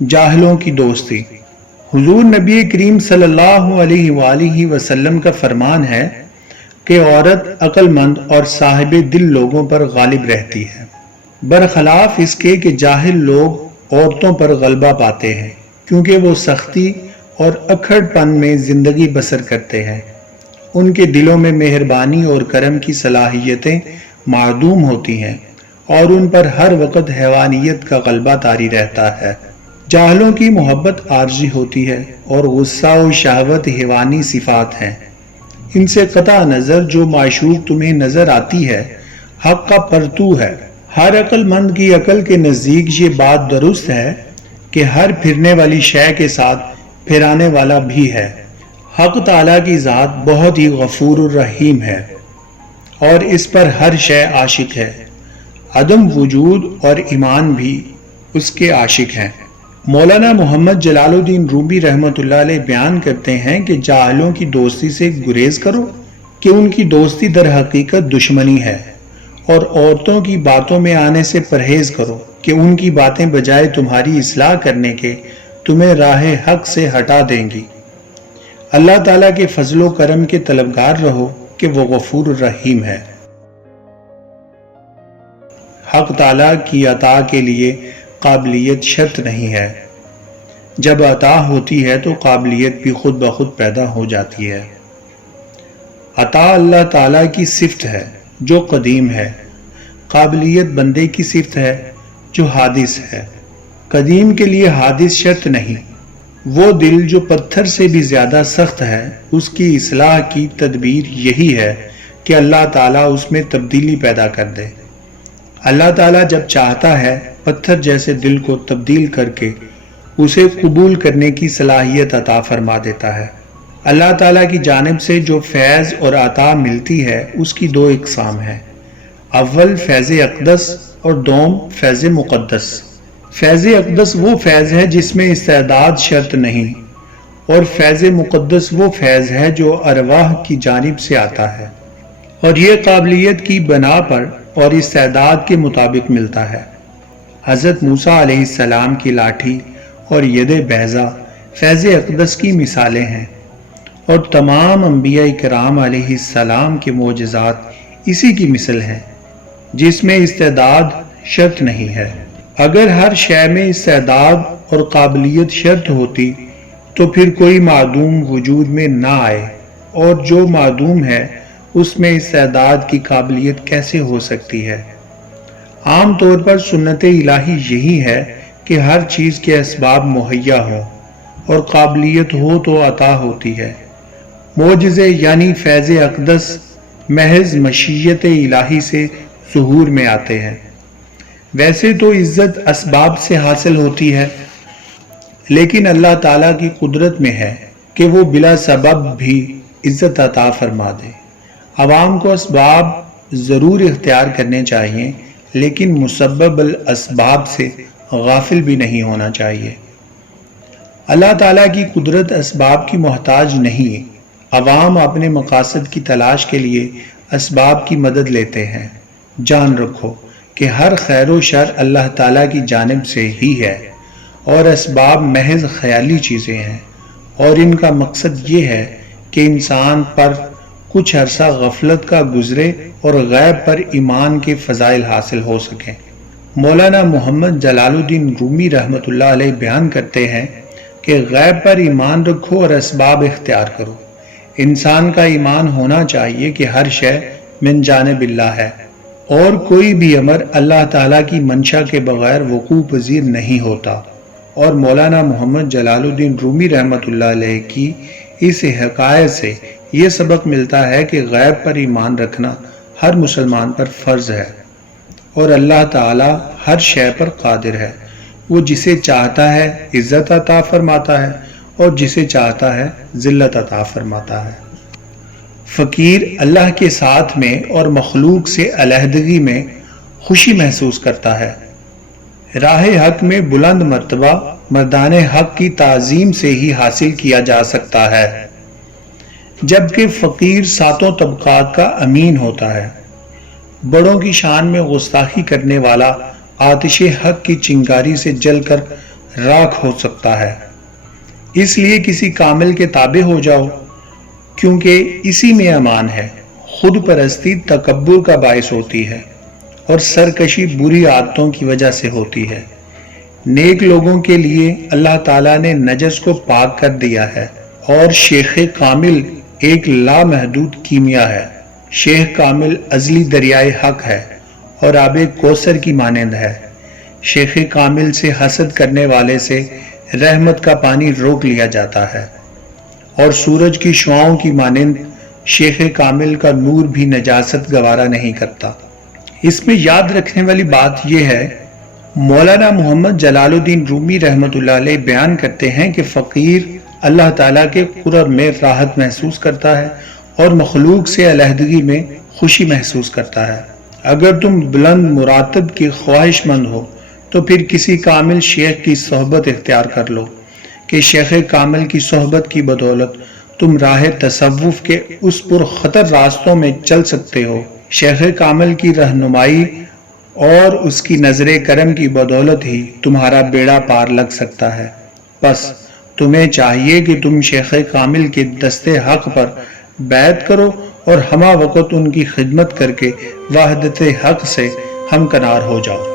جاہلوں کی دوستی۔ حضور نبی کریم صلی اللہ علیہ وآلہ وسلم کا فرمان ہے کہ عورت عقل مند اور صاحب دل لوگوں پر غالب رہتی ہے، برخلاف اس کے کہ جاہل لوگ عورتوں پر غلبہ پاتے ہیں، کیونکہ وہ سختی اور اکھڑ پن میں زندگی بسر کرتے ہیں۔ ان کے دلوں میں مہربانی اور کرم کی صلاحیتیں معدوم ہوتی ہیں اور ان پر ہر وقت حیوانیت کا غلبہ طاری رہتا ہے۔ جاہلوں کی محبت عارضی ہوتی ہے اور غصہ و شہوت حیوانی صفات ہیں۔ ان سے قطع نظر جو معشوق تمہیں نظر آتی ہے حق کا پرتو ہے۔ ہر عقل مند کی عقل کے نزدیک یہ بات درست ہے کہ ہر پھرنے والی شے کے ساتھ پھرانے والا بھی ہے۔ حق تعالیٰ کی ذات بہت ہی غفور الرحیم ہے اور اس پر ہر شے عاشق ہے۔ عدم وجود اور ایمان بھی اس کے عاشق ہیں۔ مولانا محمد جلال الدین رومی رحمۃ اللہ علیہ بیان کرتے ہیں کہ جاہلوں کی دوستی سے گریز کرو کہ ان کی دوستی در حقیقت دشمنی ہے، اور عورتوں کی باتوں میں آنے سے پرہیز کرو کہ ان کی باتیں بجائے تمہاری اصلاح کرنے کے تمہیں راہ حق سے ہٹا دیں گی۔ اللہ تعالیٰ کے فضل و کرم کے طلبگار رہو کہ وہ غفور الرحیم ہے۔ حق تعالیٰ کی عطا کے لیے قابلیت شرط نہیں ہے۔ جب عطا ہوتی ہے تو قابلیت بھی خود بخود پیدا ہو جاتی ہے۔ عطا اللہ تعالیٰ کی صفت ہے جو قدیم ہے، قابلیت بندے کی صفت ہے جو حادث ہے۔ قدیم کے لیے حادث شرط نہیں۔ وہ دل جو پتھر سے بھی زیادہ سخت ہے، اس کی اصلاح کی تدبیر یہی ہے کہ اللہ تعالیٰ اس میں تبدیلی پیدا کر دے۔ اللہ تعالیٰ جب چاہتا ہے پتھر جیسے دل کو تبدیل کر کے اسے قبول کرنے کی صلاحیت عطا فرما دیتا ہے۔ اللہ تعالیٰ کی جانب سے جو فیض اور عطا ملتی ہے اس کی دو اقسام ہیں، اول فیض اقدس اور دوم فیض مقدس۔ فیض اقدس وہ فیض ہے جس میں استعداد شرط نہیں، اور فیض مقدس وہ فیض ہے جو ارواح کی جانب سے آتا ہے، اور یہ قابلیت کی بنا پر اور استعداد کے مطابق ملتا ہے۔ حضرت موسیٰ علیہ السلام کی لاٹھی اور ید بیضا فیض اقدس کی مثالیں ہیں، اور تمام انبیاء کرام علیہ السلام کے معجزات اسی کی مثل ہیں جس میں استعداد شرط نہیں ہے۔ اگر ہر شے میں استعداد اور قابلیت شرط ہوتی تو پھر کوئی معدوم وجود میں نہ آئے، اور جو معدوم ہے اس میں استعداد کی قابلیت کیسے ہو سکتی ہے؟ عام طور پر سنت الہی یہی ہے کہ ہر چیز کے اسباب مہیا ہوں اور قابلیت ہو تو عطا ہوتی ہے۔ معجزے یعنی فیض اقدس محض مشیت الہی سے ظہور میں آتے ہیں۔ ویسے تو عزت اسباب سے حاصل ہوتی ہے، لیکن اللہ تعالیٰ کی قدرت میں ہے کہ وہ بلا سبب بھی عزت عطا فرما دے۔ عوام کو اسباب ضرور اختیار کرنے چاہیے، لیکن مسبب الاسباب سے غافل بھی نہیں ہونا چاہیے۔ اللہ تعالیٰ کی قدرت اسباب کی محتاج نہیں۔ عوام اپنے مقاصد کی تلاش کے لیے اسباب کی مدد لیتے ہیں۔ جان رکھو کہ ہر خیر و شر اللہ تعالیٰ کی جانب سے ہی ہے، اور اسباب محض خیالی چیزیں ہیں، اور ان کا مقصد یہ ہے کہ انسان پر کچھ عرصہ غفلت کا گزرے اور غیب پر ایمان کے فضائل حاصل ہو سکیں۔ مولانا محمد جلال الدین رومی رحمۃ اللہ علیہ بیان کرتے ہیں کہ غیب پر ایمان رکھو اور اسباب اختیار کرو۔ انسان کا ایمان ہونا چاہیے کہ ہر شے من جانب اللہ ہے، اور کوئی بھی امر اللہ تعالیٰ کی منشا کے بغیر وقوع پذیر نہیں ہوتا۔ اور مولانا محمد جلال الدین رومی رحمۃ اللہ علیہ کی اس حکایت سے یہ سبق ملتا ہے کہ غیب پر ایمان رکھنا ہر مسلمان پر فرض ہے، اور اللہ تعالیٰ ہر شے پر قادر ہے۔ وہ جسے چاہتا ہے عزت عطا فرماتا ہے اور جسے چاہتا ہے ذلت عطا فرماتا ہے۔ فقیر اللہ کے ساتھ میں اور مخلوق سے علیحدگی میں خوشی محسوس کرتا ہے۔ راہ حق میں بلند مرتبہ مردان حق کی تعظیم سے ہی حاصل کیا جا سکتا ہے، جبکہ فقیر ساتوں طبقات کا امین ہوتا ہے۔ بڑوں کی شان میں گستاخی کرنے والا آتش حق کی چنگاری سے جل کر راکھ ہو سکتا ہے۔ اس لیے کسی کامل کے تابع ہو جاؤ، کیونکہ اسی میں امان ہے۔ خود پرستی تکبر کا باعث ہوتی ہے اور سرکشی بری عادتوں کی وجہ سے ہوتی ہے۔ نیک لوگوں کے لیے اللہ تعالیٰ نے نجس کو پاک کر دیا ہے، اور شیخ کامل ایک لامحدود کیمیا ہے۔ شیخ کامل ازلی دریائے حق ہے اور آب کوثر کی مانند ہے۔ شیخ کامل سے حسد کرنے والے سے رحمت کا پانی روک لیا جاتا ہے، اور سورج کی شعاؤں کی مانند شیخ کامل کا نور بھی نجاست گوارا نہیں کرتا۔ اس میں یاد رکھنے والی بات یہ ہے، مولانا محمد جلال الدین رومی رحمۃ اللہ علیہ بیان کرتے ہیں کہ فقیر اللہ تعالیٰ کے قرب میں راحت محسوس کرتا ہے اور مخلوق سے علیحدگی میں خوشی محسوس کرتا ہے۔ اگر تم بلند مراتب کی خواہش مند ہو تو پھر کسی کامل شیخ کی صحبت اختیار کر لو کہ شیخ کامل کی صحبت کی بدولت تم راہ تصوف کے اس پرخطر راستوں میں چل سکتے ہو۔ شیخ کامل کی رہنمائی اور اس کی نظر کرم کی بدولت ہی تمہارا بیڑا پار لگ سکتا ہے۔ بس تمہیں چاہیے کہ تم شیخ کامل کے دستے حق پر بیعت کرو اور ہمہ وقت ان کی خدمت کر کے وحدت حق سے ہمکنار ہو جاؤ۔